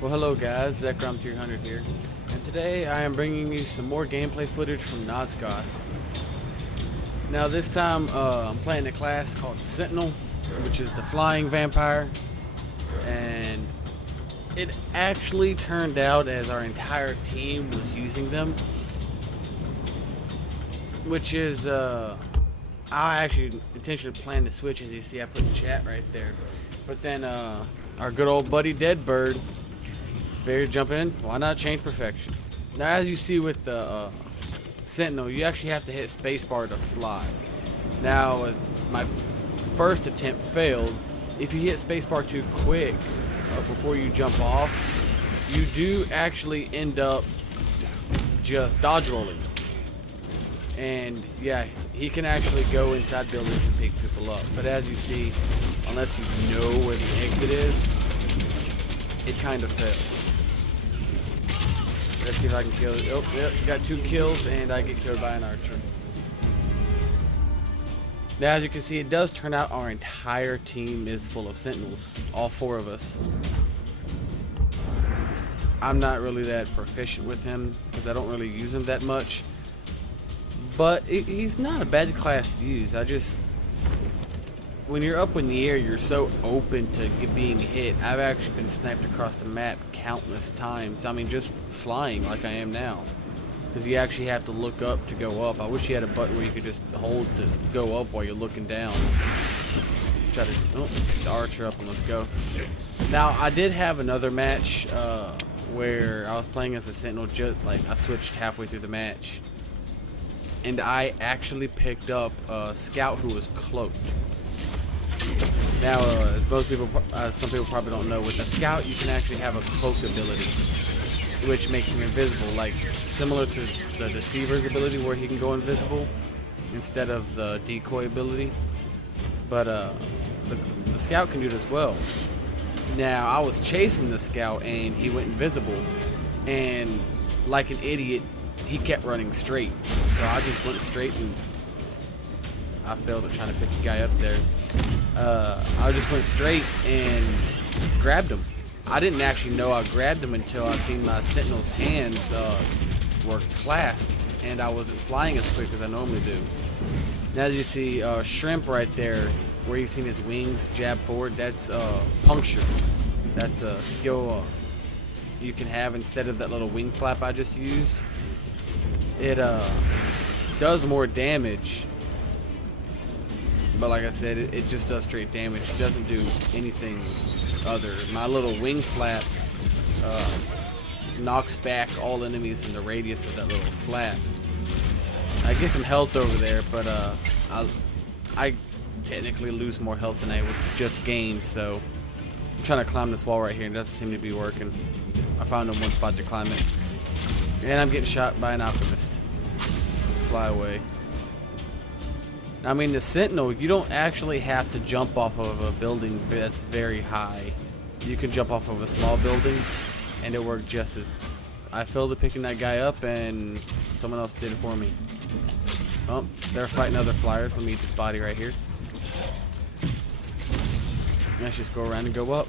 Well, hello guys, Zekrom300 here, and today I am bringing you some more gameplay footage from Nosgoth. Now this time I'm playing a class called Sentinel, which is the flying vampire, and it actually turned out as our entire team was using them, which is, I actually intentionally planned to switch. As you see, I put the chat right there, but then our good old buddy Deadbird jump in. Why not change perfection? Now, as you see with the Sentinel, you actually have to hit spacebar to fly. Now, my first attempt failed. If you hit spacebar too quick before you jump off, you do actually end up just dodge rolling. And yeah, he can actually go inside buildings and pick people up. But as you see, unless you know where the exit is, it kind of fails. Let's see if I can kill it. Oh, yep, got 2 kills, and I get killed by an archer. Now, as you can see, it does turn out our entire team is full of sentinels. All 4 of us. I'm not really that proficient with him, because I don't really use him that much. But he's not a bad class to use. When you're up in the air, you're so open to being hit. I've actually been sniped across the map countless times. I mean, just flying like I am now. Because you actually have to look up to go up. I wish you had a button where you could just hold to go up while you're looking down. Try to, get the archer up and let's go. Now, I did have another match where I was playing as a sentinel. Just like I switched halfway through the match, and I actually picked up a scout who was cloaked. Now, as some people probably don't know, with the scout you can actually have a cloak ability, which makes him invisible, like similar to the deceiver's ability where he can go invisible instead of the decoy ability. But the scout can do it as well. Now, I was chasing the scout and he went invisible, and like an idiot, he kept running straight. So I just went straight, and I failed at trying to pick the guy up there. I just went straight and grabbed him. I didn't actually know I grabbed him until I seen my sentinel's hands were clasped, and I wasn't flying as quick as I normally do. Now, as you see, shrimp right there, where you've seen his wings jab forward, that's puncture. That's a skill you can have instead of that little wing flap I just used. It does more damage, but like I said, it just does straight damage. It doesn't do anything other. My little wing flap knocks back all enemies in the radius of that little flap. I get some health over there, but I technically lose more health than I would just gain, so I'm trying to climb this wall right here, and it doesn't seem to be working. I found one spot to climb it, and I'm getting shot by an alchemist. Let's fly away. I mean, the Sentinel, you don't actually have to jump off of a building that's very high. You can jump off of a small building, and it worked just as... I failed at picking that guy up, and someone else did it for me. Oh, they're fighting other flyers. Let me eat this body right here. Let's just go around and go up.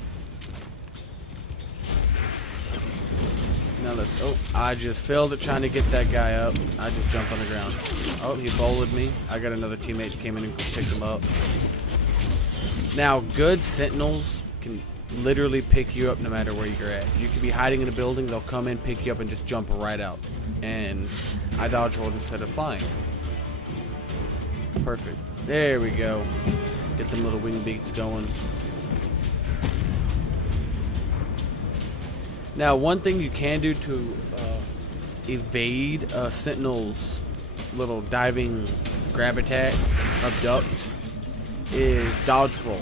Now let's... Oh, I just failed at trying to get that guy up. I just jumped on the ground. Oh, he bowled me. I got another teammate who came in and picked him up. Now, good sentinels can literally pick you up no matter where you're at. You could be hiding in a building, they'll come in, pick you up, and just jump right out. And I dodge rolled instead of flying. Perfect. There we go. Get them little wing beats going. Now, one thing you can do to evade a sentinel's little diving grab attack, abduct, is dodge roll.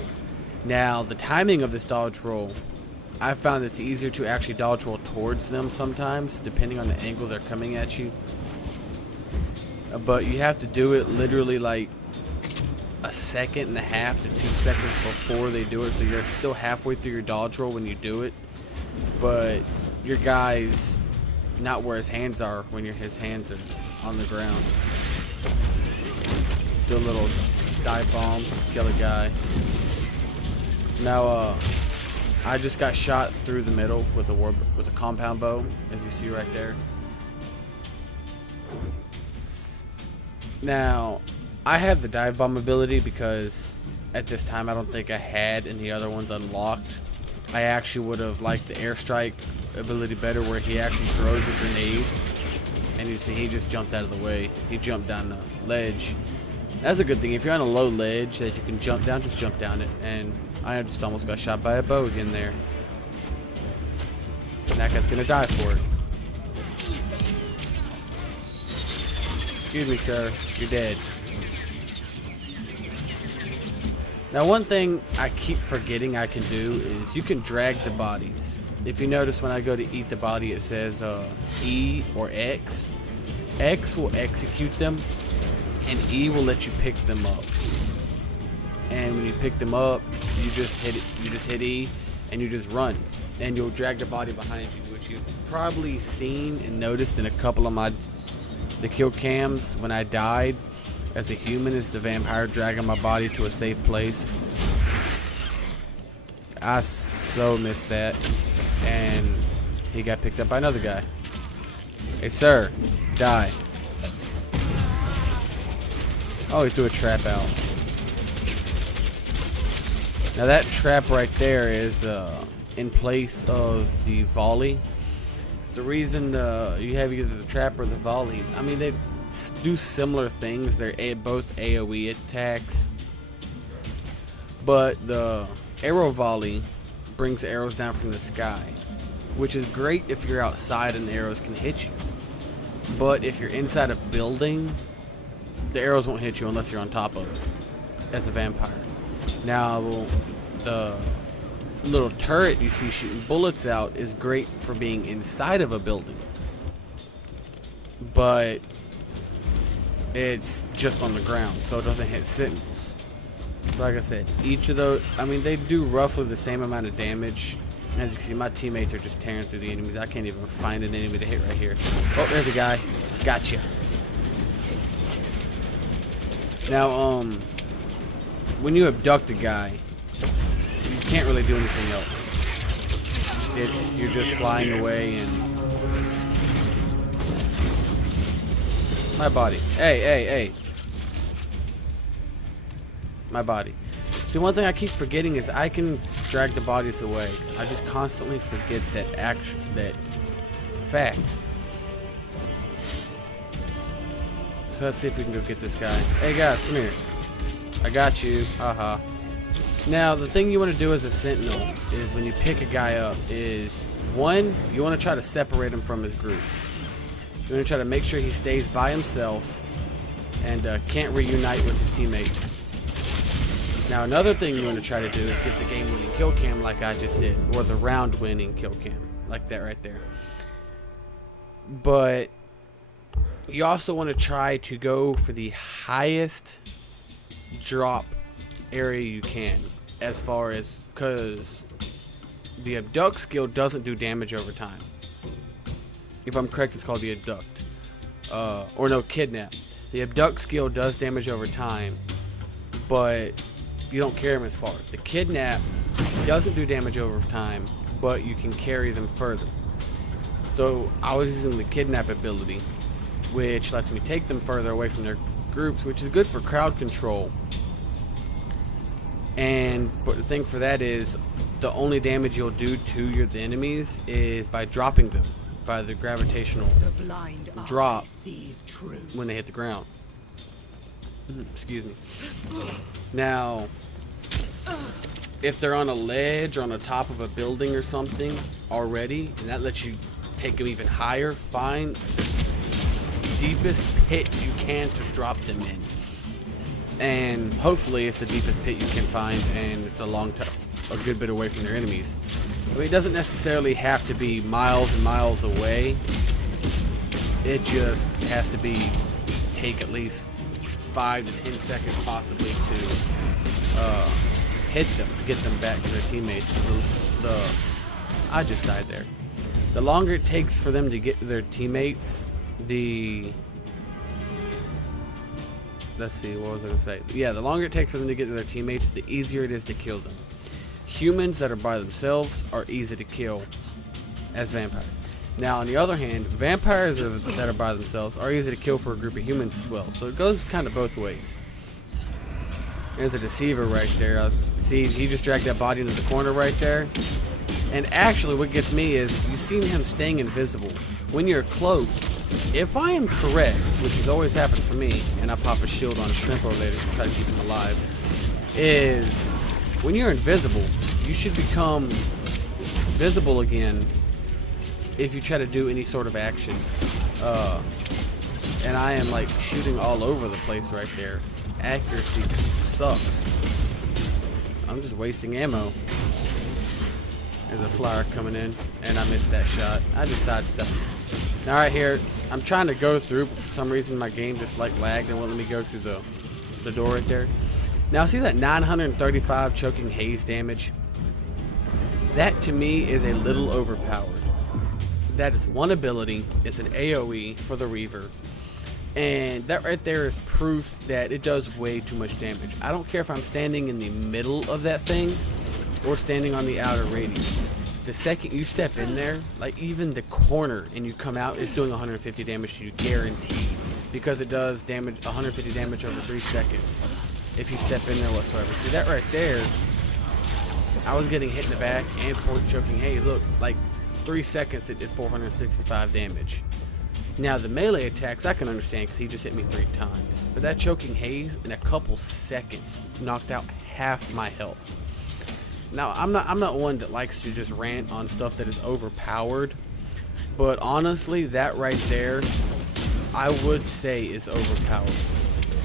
Now, the timing of this dodge roll, I found it's easier to actually dodge roll towards them sometimes, depending on the angle they're coming at you. But you have to do it literally like a second and a half to 2 seconds before they do it, so you're still halfway through your dodge roll when you do it. But your guy's not where his hands are when his hands are on the ground. Do a little dive bomb, kill a guy. Now, I just got shot through the middle with a compound bow, as you see right there. Now, I have the dive bomb ability because at this time I don't think I had any other ones unlocked. I actually would have liked the airstrike ability better, where he actually throws a grenade, and you see he just jumped out of the way. He jumped down the ledge. That's a good thing. If you're on a low ledge that you can jump down, just jump down it. And I just almost got shot by a bow again there. And that guy's gonna die for it. Excuse me, sir. You're dead. Now, one thing I keep forgetting I can do is you can drag the bodies. If you notice, when I go to eat the body, it says E or X. X will execute them, and E will let you pick them up. And when you pick them up, you just hit it. You just hit E, and you just run, and you'll drag the body behind you, which you've probably seen and noticed in a couple of the kill cams when I died as a human. Is the vampire dragging my body to a safe place. I so missed that, and he got picked up by another guy. Hey, sir, die. Oh, he threw a trap out. Now that trap right there is in place of the volley. The reason you have either the trap or the volley, I mean, they do similar things. They're both AoE attacks, but the arrow volley brings arrows down from the sky, which is great if you're outside and the arrows can hit you. But if you're inside a building, the arrows won't hit you unless you're on top of it as a vampire. Now, the little turret you see shooting bullets out is great for being inside of a building, but it's just on the ground, so it doesn't hit sentinels. Like I said, each of those, I mean, they do roughly the same amount of damage. As you can see, my teammates are just tearing through the enemies. I can't even find an enemy to hit right here. Oh, there's a guy. Gotcha. Now, when you abduct a guy, you can't really do anything else. You're just flying away and... My body. Hey. My body. See, one thing I keep forgetting is I can drag the bodies away. I just constantly forget that fact. So let's see if we can go get this guy. Hey guys, come here. I got you. Haha. Now, the thing you want to do as a sentinel is when you pick a guy up is, one, you want to try to separate him from his group. You want to try to make sure he stays by himself and can't reunite with his teammates. Now, another thing you want to try to do is get the game-winning kill cam like I just did, or the round-winning kill cam, like that right there. But you also want to try to go for the highest drop area you can, as far as, because the abduct skill doesn't do damage over time. If I'm correct, it's called the abduct. Or no, kidnap. The abduct skill does damage over time, but you don't carry them as far. The kidnap doesn't do damage over time, but you can carry them further. So I was using the kidnap ability, which lets me take them further away from their groups, which is good for crowd control. But the thing for that is, the only damage you'll do to the enemies is by dropping them, by the gravitational drop when they hit the ground. Excuse me. Now, if they're on a ledge or on the top of a building or something already, and that lets you take them even higher, find the deepest pit you can to drop them in. And hopefully it's the deepest pit you can find, and it's a good bit away from their enemies. I mean, it doesn't necessarily have to be miles and miles away. It just has to be, take at least 5 to 10 seconds possibly to hit them, get them back to their teammates. I just died there. The longer it takes for them to get to their teammates, let's see, what was I going to say? Yeah, the longer it takes for them to get to their teammates, the easier it is to kill them. Humans that are by themselves are easy to kill as vampires. Now, on the other hand, vampires that are by themselves are easy to kill for a group of humans as well. So it goes kind of both ways. There's a deceiver right there. See, he just dragged that body into the corner right there. And actually, what gets me is you seen him staying invisible. When you're cloaked, if I am correct, which has always happened for me, and I pop a shield on a shrimp over later to try to keep him alive, is when you're invisible, you should become visible again if you try to do any sort of action. And I am like shooting all over the place right there. Accuracy sucks. I'm just wasting ammo. There's a flower coming in, and I missed that shot. I just sidestepped. Now right here, I'm trying to go through, but for some reason my game just like lagged and won't let me go through the door right there. Now see that 935 choking haze damage? That to me is a little overpowered. That is one ability. It's an AoE for the Reaver. And that right there is proof that it does way too much damage. I don't care if I'm standing in the middle of that thing or standing on the outer radius. The second you step in there, like even the corner and you come out, it's doing 150 damage to you, guaranteed. Because it does damage, 150 damage over 3 seconds if you step in there whatsoever. See that right there? I was getting hit in the back and for choking haze. Look, like 3 seconds it did 465 damage. Now the melee attacks I can understand because he just hit me 3 times. But that choking haze in a couple seconds knocked out half my health. Now I'm not one that likes to just rant on stuff that is overpowered, but honestly that right there I would say is overpowered.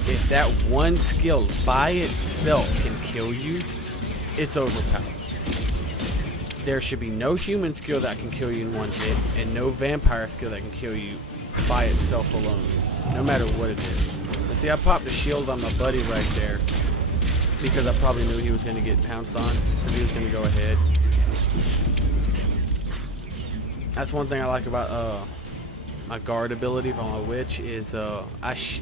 If that one skill by itself can kill you, it's overpowered. There should be no human skill that can kill you in one hit, and no vampire skill that can kill you by itself alone, no matter what it is. And see, I popped a shield on my buddy right there because I probably knew he was going to get pounced on, because he was going to go ahead. That's one thing I like about my guard ability from my witch is I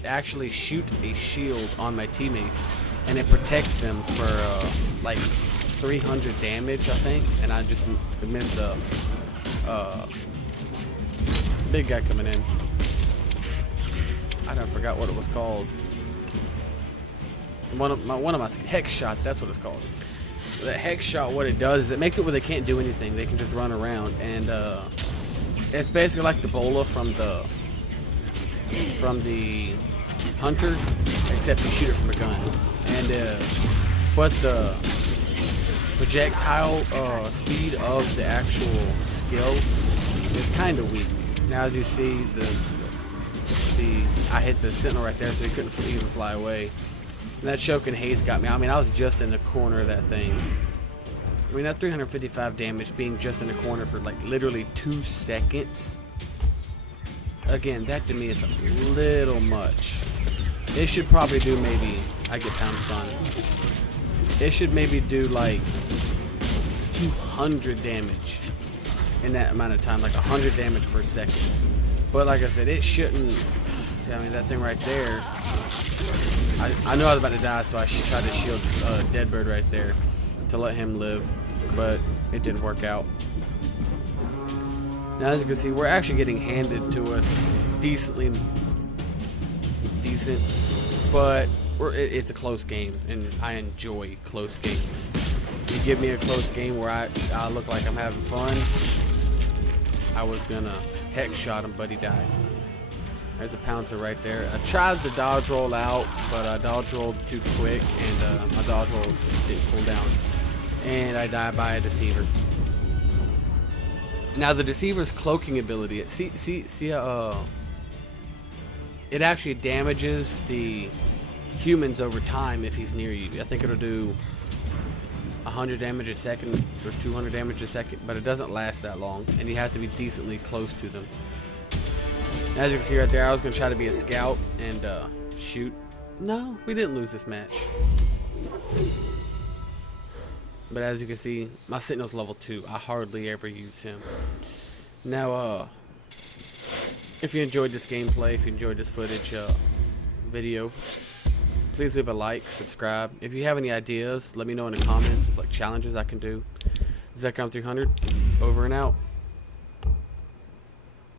actually shoot a shield on my teammates, and it protects them for like 300 damage, I think, and I just missed a big guy coming in. I forgot what it was called. One of my hex shot. That's what it's called. That hex shot. What it does is it makes it where they can't do anything. They can just run around, and it's basically like the bola from the hunter, except you shoot it from a gun. And but the projectile speed of the actual skill is kind of weak. Now, as you see, I hit the Sentinel right there, so he couldn't even fly away. And that choking haze got me. I mean, I was just in the corner of that thing. I mean, that 355 damage being just in the corner for like literally 2 seconds. Again, that to me is a little much. It should probably do maybe, I get pounced on. It should maybe do like 200 damage in that amount of time, like 100 damage per second. But like I said, it shouldn't. See, I mean, that thing right there, I knew I was about to die, so I tried to shield Deadbird right there to let him live, but it didn't work out. Now, as you can see, we're actually getting handed to us decent, but it's a close game, and I enjoy close games. You give me a close game where I look like I'm having fun, I was gonna hex shot him, but he died. There's a pouncer right there. I tried to dodge roll out, but I dodge rolled too quick, and my dodge roll didn't pull down. And I died by a deceiver. Now the deceiver's cloaking ability, it actually damages the humans over time if he's near you. I think it'll do 100 damage a second or 200 damage a second, but it doesn't last that long, and you have to be decently close to them. As you can see right there, I was going to try to be a scout and shoot. No, we didn't lose this match. But as you can see, my Sentinel's level 2. I hardly ever use him. Now, if you enjoyed this gameplay, if you enjoyed this footage video, Please leave a like, subscribe. If you have any ideas, let me know in the comments of like challenges I can do. Zekrom300, over and out.